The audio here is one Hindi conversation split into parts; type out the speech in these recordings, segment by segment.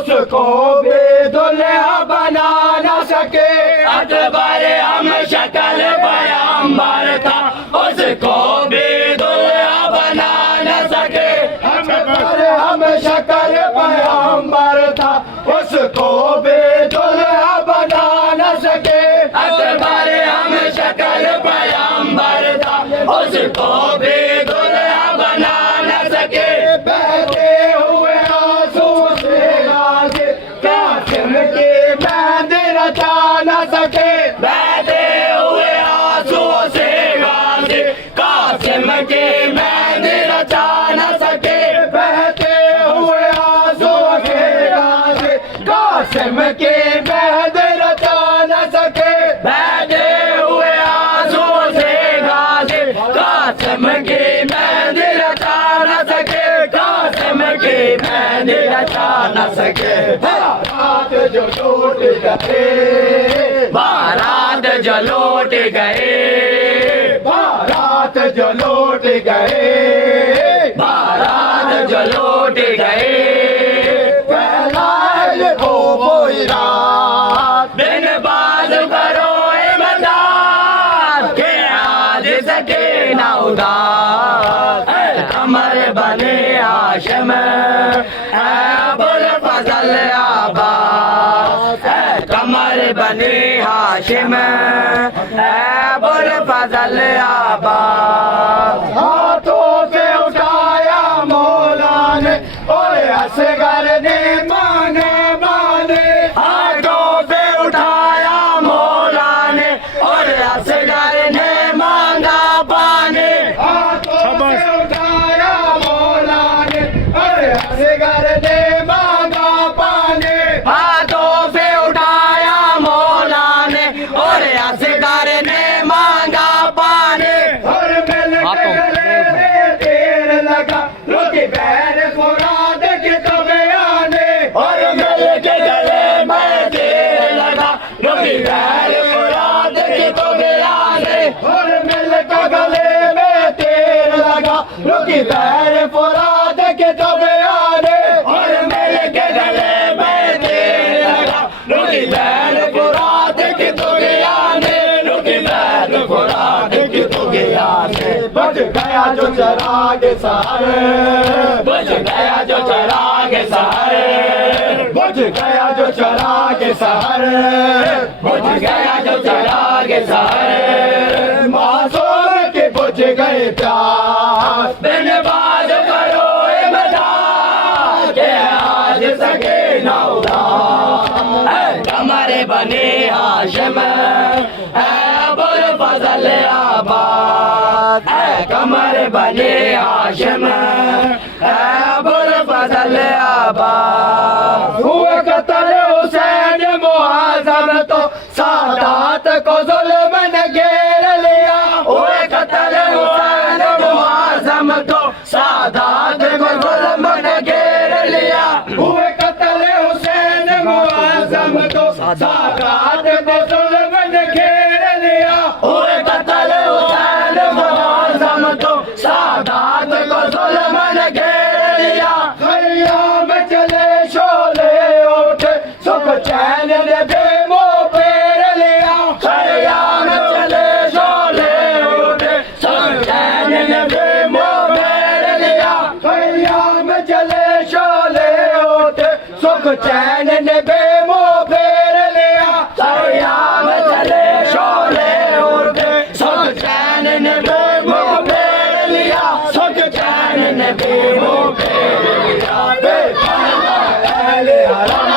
उसको भी दुल्हा बना न सके। अकबर हम शक्ल पैगंबर था, उसको भी दुल्हा बना न सके। अकबर हम शक्ल पैगंबर था, उसको भी दुल्हा बना न सके। अकबर हम शक्ल पैगंबर था, उसको भी दुल्हा बना न सके। बहते हुए आंसू से गाजे कासिम की मेहंद रचा न सके। बहते हुए आंसू से गाजे कासिम की मेहंद रचा न सके। बहते हुए आंसू से गाजे कासिम की मेहंद रचा न सके। बहते हुए आंसू से गाजे कासिम की मेहंद रचा न सके। कासिम की मेहंद रचा न सके। बारात जो लौट गए, बारात जो लौट गए, बारात जो लौट गए, बारात जो लौट गए। फैलाए हो वो रात, दिन बाज करो इमदाद के आज सके न उदास। कमर बने हाशिम अबुल फजल आबाद। कमर बने हाशिम अबुल फजल आबाद। हाथों से उठाया मौला ने और असगर ने माने माने। हाथों से उठाया मौला ने और असगर ने मांगा पाने। हाथों से उठाया मौला ने और असगर ने मांगा पाने। हाथों से उठाया मौला ने और असगर ने मांगा पाने। और मिल के गले में देर लगा रुकी बैर फुराद के तबे आने। और मिल के गले में देर लगा रुकी बैर फुराद के तबे आने। और मिल के गले में देर लगा रुकी बैर फुराद के तबे आने। और मिल के गले में देर लगा रुकी बैर फुराद के तबे आने। रुकी बैर फुराद के तबे आने। बज गया जो चराग सारे, बज गया जो चराग सारे, बुझ गया जो चराग सारे, बुझ गया जो चराग सारे। मासूम के बुझ गए प्यास, बिन बात करो इमदाद के आज सके न उदास। कमर बने हाशिम अबुल फजल आबाद। कमर बने हाशिम अबुल फजल आबाद। हुए कत्ल हुसैन मुआज़म तो सादात को जुल्म ने घेर लिया। हुए कत्ल हुसैन मुआज़म तो सादात को जुल्म ने घेर लिया। हुए कत्ल हुसैन मुआज़म तो सादात को जुल्म ने घेर लिया। हुए कत्ल हुसैन मुआज़म तो सादात को जुल्म ने घेर लिया। खयाम चले शोले उठे सुख चैन ने बेमो पेर लिया। खयाम चले शोले उठे सुख चैन ने बेमो पेर लिया। खयाम चले शोले उठे सुख चैन ने बेमो पेर लिया। खयाम चले शोले उठे सुख चैन ने बेमो पेर लिया। सुख चैन ने बेमो पेर लिया। बेपर्दा अहले हरम,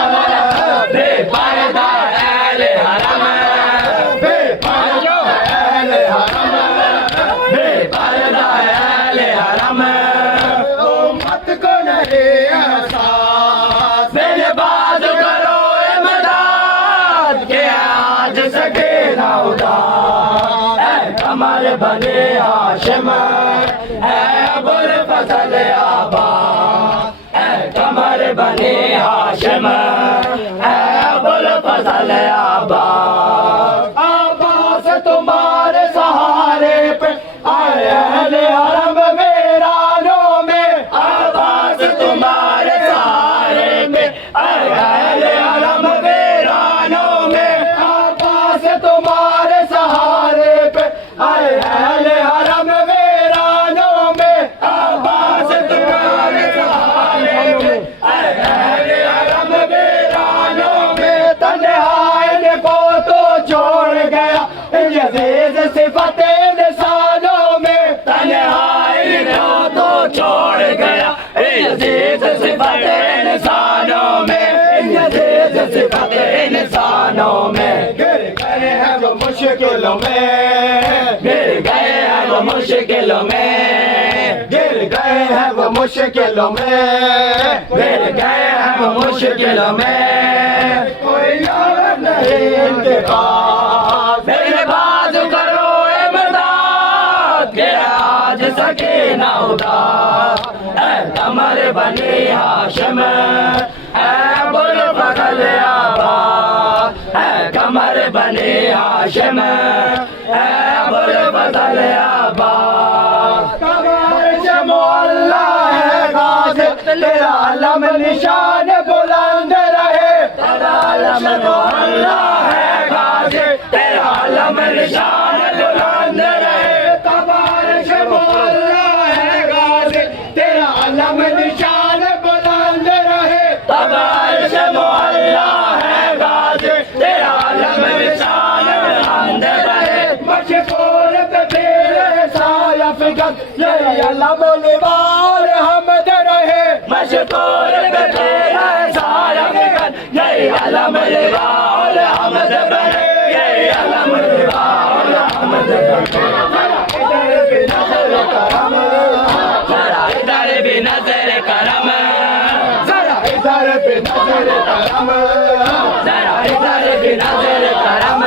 बेपर्दा अहले हरम, बेपर्दा अहले हरम, बेपर्दा अहले हरम। उम्मत को नहीं एहसास, बिन बात करो इमदाद के आज सके न उदास। कमर बने हाशिम अबुल फजल आबाद। कमर बने हाशिम अबुल फजल आबाद। आबास तुम्हारे सहारे पे आए अहले हरम वीरानों में। आबास तुम्हारे छोड़ गया अजीज सिफत इंसानों में अजीज सिफत इंसानों में गिर गए हैं वो मुश्किलों में गिर गए हैं वो मुश्किलों में गिर गए हैं वो मुश्किलों में गिर गए हैं वो मुश्किलों में कोई और नहीं इनके पास मेरे बाजू करो इमदाद के आज सके ना उदास कमर बनी हाशिम बुल फजल आबाद कमर बनी हाशिम बुल फजल आबाद कमर जमोल्ला है गाज़ी तेरा अलम निशान बुलंद रहे तेरा अलम मोहल्ला है गाज़ी तेरा अलम निशान बुलंद रहे कमर जमोल्ला है गाज़ी तेरा अलम निशान बुलंद रहे कमर जमोल्ला है गाज़ी तेरा अलम निशान बुलंद रहे मशहूर पे तेरे साया फिकत ये अलम लिवार हमद रहे मशहूर पे तेरे साया फिकत ये अलम लिवार हमद रहे ये अलम लिवार हमद रहे जरा इधर भी नजर करम जरा इधर भी नजर करम जरा इधर भी नजर करम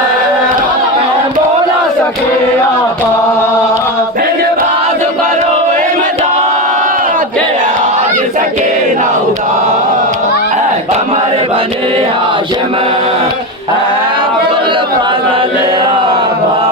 बोला सके आबाद मेरे बात करो इमदाद के आज सके ना उदास कमर बने हाशिम बुल फजल आबाद